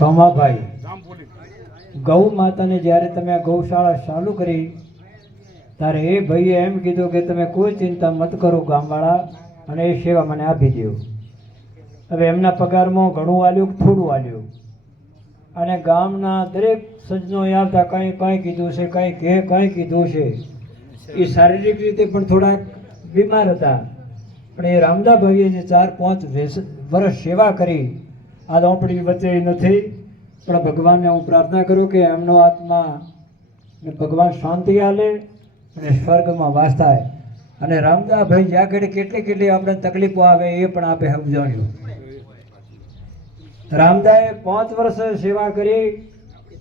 સોમાભાઈ, ગૌ માતાને જ્યારે તમે આ ગૌશાળા ચાલુ કરી ત્યારે એ ભાઈએ એમ કીધું કે તમે કોઈ ચિંતા મત કરો ગામવાળા, અને એ સેવા મને આપી દો. હવે એમના પગારમાં ઘણું આલ્યું થોડું આલ્યું, અને ગામના દરેક સજ્જનો આવતા કંઈ કંઈ કીધું છે, કંઈ કીધું છે. એ શારીરિક રીતે પણ થોડાક બીમાર હતા, પણ એ રામદાભાઈએ જે 4-5 વર્ષ સેવા કરી, આ આપણી વચ્ચે નથી. પણ ભગવાનને હું પ્રાર્થના કરું કે એમનો આત્મા ભગવાન શાંતિ આલે અને સ્વર્ગમાં વાસ થાય. અને રામદાભાઈ જ્યાં ઘડી કેટલી આપણે તકલીફો આવે એ પણ આપે સમજાવ્યું. રામદાએ 5 વર્ષ સેવા કરી,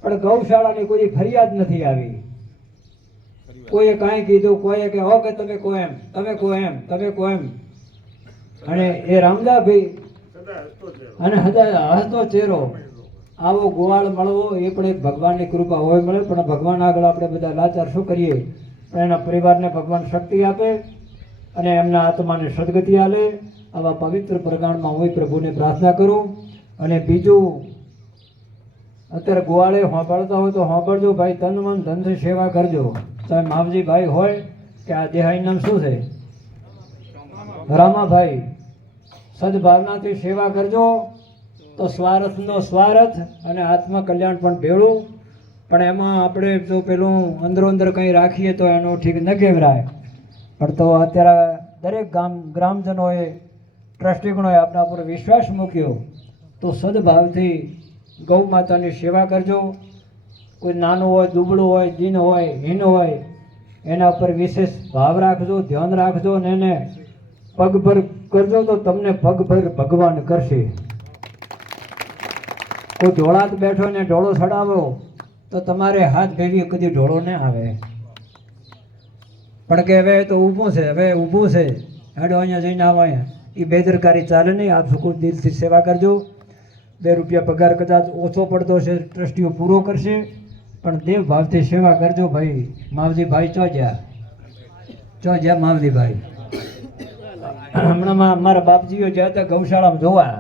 પણ ગૌશાળાની કોઈ ફરિયાદ નથી આવી. કોઈએ કાંઈ કીધું, કોઈએ કે હો કે તમે કો એમ, તમે કો એમ, તમે કો એમ. અને એ રામદાભાઈ અને હસતો ચહેરો, આવો ગોવાળ મળવો એ પણ એક ભગવાનની કૃપા હોય મળે. પણ ભગવાન આગળ આપણે બધા લાચાર શું કરીએ? પણ એના પરિવારને ભગવાન શક્તિ આપે અને એમના આત્માને સદગતિ આપે. આવા પવિત્ર પ્રગાણમાં હું પ્રભુને પ્રાર્થના કરું. અને બીજું, અત્યારે ગોવાળે સાંભળતા હોય તો સાંભળજો ભાઈ, તન મન ધનથી સેવા કરજો. તમે માવજી ભાઈ હોય કે આ દેહાઈ નામ શું છે, રામાભાઈ, સદભાવનાથી સેવા કરજો તો સ્વાર્થનો સ્વાર્થ અને આત્મા કલ્યાણ પણ ભેળું. પણ એમાં આપણે જો પેલું અંદરો અંદર કંઈ રાખીએ તો એનો ઠીક ન કહેવાય. પણ તો અત્યારે દરેક ગ્રામજનોએ, ટ્રસ્ટીગણોએ આપણા પર વિશ્વાસ મૂક્યો, તો સદભાવથી ગૌ માતાની સેવા કરજો. કોઈ નાનું હોય, દુબળું હોય, જીન હોય, હીન હોય, એના પર વિશેષ ભાવ રાખજો, ધ્યાન રાખજો, અને એને પગભર કરજો તો તમને પગભર ભગવાન કરશે. કોઈ ઢોળાત બેઠો ને ઢોળો ચડાવો તો તમારે હાથ ભેગી કદી ઢોળો ન આવે. પણ કે હવે તો ઊભું છે, હવે ઊભું છે, હેડો અહીંયા જઈને આવો, અહીંયા એ બેદરકારી ચાલે નહીં. આપ સુકૂન દિલથી સેવા કરજો. 2 રૂપિયા પગાર કદાચ ઓછો પડતો છે, ટ્રસ્ટીઓ પૂરો કરશે, પણ દેવ ભાવથી સેવા કરજો. ભાઈ માવજી ભાઈ ચો જ્યાં માવજીભાઈ, હમણાં મારા બાપજીઓ જ્યાં હતા ગૌશાળામાં જોવા,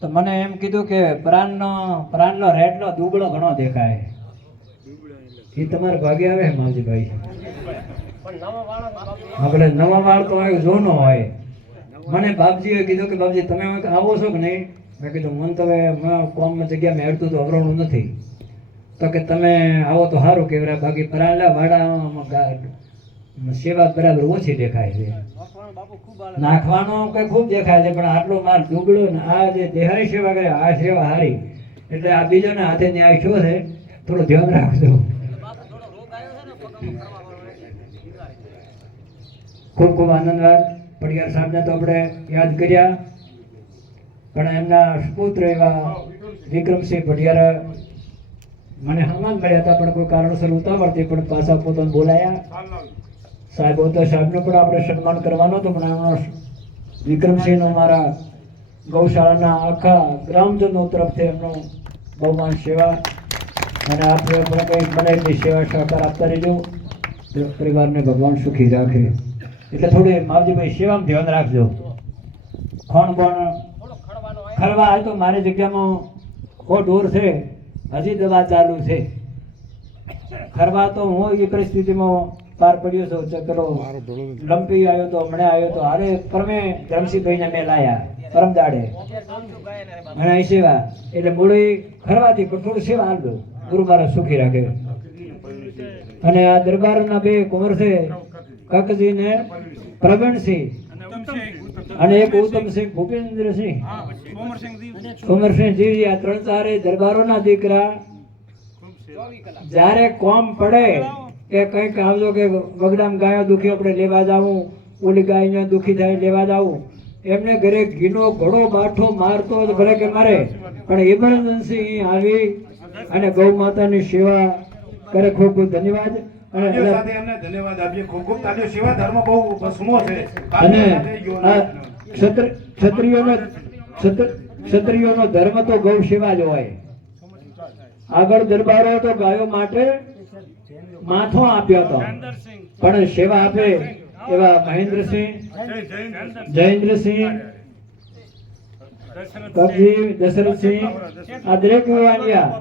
તો મને એમ કીધું કે પ્રાણનો રેટનો દુબળો ઘણો દેખાય. એ તમારે ભાગે આવે માવજીભાઈ? આપણે નવા વાળ તો જોનો હોય. મને બાપજીએ કીધું કે બાપજી તમે આવો છો કે નહીં? મેં કીધું મને તો હવે કોમમાં જગ્યા મેં હેડતું તો અવરણું નથી. તો કે તમે આવો તો સારું કહેવાય, બાકી પરાલા વાડામાં સેવા બરાબર ઓછી દેખાય છે. નાખવાનો કઈ ખૂબ દેખાય છે, પણ આટલો માર દુબળો ને આ જે દેહાની સેવા કરે આ સેવા સારી. એટલે આ બીજાના હાથે ન્યાય શું છે, થોડું ધ્યાન રાખજો. ખૂબ ખૂબ આનંદવાદ. પડિયાર સાહેબને તો આપણે યાદ કર્યા, પણ એમના પુત્ર એવા વિક્રમસિંહ પડિયાર મને હમણાં મળ્યા હતા, પણ કોઈ કારણસર ઉતાવળથી પણ પાછા પોતાને બોલાયા. સાહેબ તો સાહેબનું પણ આપણે સન્માન કરવાનો હતો, પણ એમનો વિક્રમસિંહનો મારા ગૌશાળાના આખા ગ્રામજનો તરફથી એમનો બહુમાન સેવા, અને આપણે પણ કંઈક બને એટલી સેવા સહકાર આપતા રહેજો. પરિવારને ભગવાન સુખી રાખે. એટલે થોડી માવજીભાઈ સેવામાં ધ્યાન રાખજો. ખોણ બોણ ખરવા આવે તો મારી જગ્યામાં ઢોર છે, હજી દવા ચાલુ છે. ખરવા તો હું એ પરિસ્થિતિમાં પાર પડ્યો છું. ચક્રો લંપી આવ્યો તો, હમણાં આવ્યો તો, હારે પરમે ધરમસિંહભાઈને મેં લાયા પરમ દાડે મને અહીં સેવા. એટલે મૂળી ખરવાથી પણ થોડું સેવા હાલ દો, ગુરુ મારા સુખી રાખે. અને આ દરબારના 2 કુંવર છે, કકજી ને પ્રવીણસિંહ, અને એક ઉત્તમસિંહ, ભૂપેન્દ્રસિંહ, સોમરસિંહજી. આ 3-4 દરબારોના દીકરા જ્યારે કોમ પડે કે કંઈક આવજો કે વગડામ ગાયો દુખી આપણે લેવા જાવું, ઓલી ગાયને દુખી થાય લેવા જાવું, એમને ઘરે ઘીનો ઘોડો બાઠો મારતો ભલે કે મારે, પણ ઇમરજન્સી આવી અને ગૌ માતાની સેવા કરે. ખૂબ ખૂબ ધન્યવાદ. અને ધન્યવાદ આપીએ. ખૂબ ખૂબ તાજો સેવા ધર્મ બહુ બસમો છે. અને ક્ષત્રિયોનો ધર્મ તો ગૌ સેવા જ હોય. આગળ દરબારો તો ગાયો માટે માથો આપ્યો હતો, પણ સેવા આપે એવા મહેન્દ્રસિંહ, જયેન્દ્રસિંહ કબજી દશરથસિંહ આ દરેક યુવાનિયા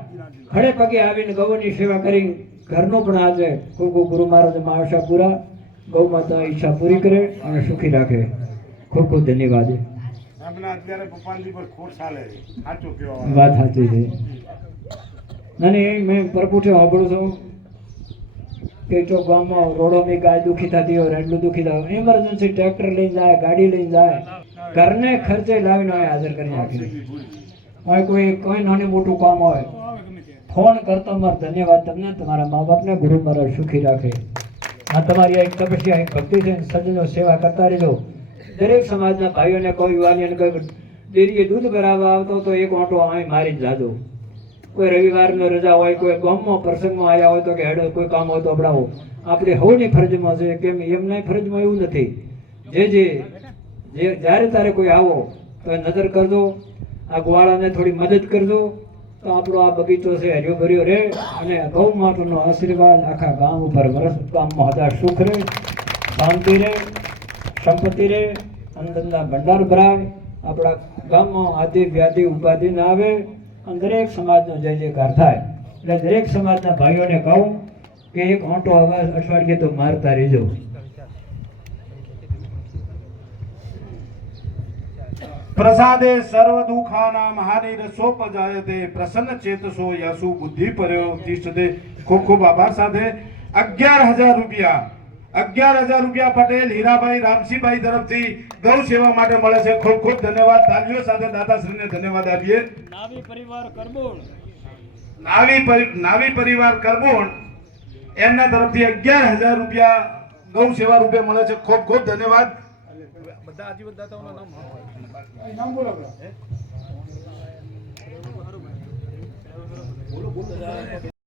ખડે પગે આવીને ગૌની સેવા કરી ઘરનું પણ આજે ખૂબ ખૂબ ગુરુ મહારાજમાં આશા પૂરા ગૌ માતા ઈચ્છા પૂરી કરે અને સુખી રાખે. ખૂબ ખૂબ ધન્યવાદ. એમના અત્યારે પપ્પાની પર ખોટ ચાલે છે. સાચું કહેવા વાત સાચી છે. નાની મેં પરપુઠે સાંભળું છું કે ચોક ગામમાં રોડોની ગાય દુખી થતી હોય એટલું દુખી થાય ઇમરજન્સી ટ્રેક્ટર લઈને જાય ગાડી લઈને જાય ઘરને ખર્ચે લાવીને હોય હાજર કરી નાખી હોય કોઈ નાનું મોટું કામ હોય ફોન કરતો મારો ધન્યવાદ તમને તમારા મા બાપને ગુરુ મહારાજ સુખી રાખે. આ તમારી એક તપસ્યા એક ભક્તિ છે સજ્જનો સેવા કરતા રહેજો. દરેક સમાજના ભાઈઓને કોઈ યુવાનીઓને કોઈ ડેરીએ દૂધ ભરાવવા આવતો તો એક ઓટો અહીં મારી જ જાજો. કોઈ રવિવારનો રજા હોય કોઈ ગામમાં પ્રસંગમાં આવ્યા હોય તો કે હેડો કોઈ કામ હોય તો અપડાવો. આપણી સૌની ફરજમાં છે કેમ એમના ફરજમાં એવું નથી. જે જ્યારે તારે કોઈ આવો તો નજર કરજો આ ગોવાળાને થોડી મદદ કરજો તો આપણો આ બગીચો છે હર્યો ભર્યો રહે અને ગૌ માતાનો આશીર્વાદ આખા ગામ ઉપર વરસ ગામમાં હજાર સુખ રહે શાંતિ રહે સંપત્તિ રહે અંદરના ભંડાર ભરાય આપણા ગામમાં આદિ વ્યાધિ ઉપાધિ ના આવે અને દરેક સમાજનો જય જયકાર થાય. એટલે દરેક સમાજના ભાઈઓને કહું કે એક ઓંટો અવાજ અઠવાડિયે તો મારતા રહેજો. પ્રસાદે સર્વ દુઃખાનામ હાનિરસોપજાયતે પ્રસન્ન ચેતસો યસુ બુદ્ધિ પરયો તિષ્ઠતે. ખૂબ ખૂબ આભાર સાથે 11,000 રૂપિયા પટેલ હીરાભાઈ રામસિંહભાઈ તરફથી ગૌ સેવા માટે મળે છે. ખૂબ ખૂબ ધન્યવાદ. તાલીઓ સાથે દાતાશ્રીને ધન્યવાદ આપીએ. નાવી પરિવાર કરબોણ એમના તરફથી 11,000 રૂપિયા ગૌ સેવા રૂપે મળે છે. ખૂબ ખૂબ ધન્યવાદ. બધા આજીવન દાતાઓના નામ બોલો.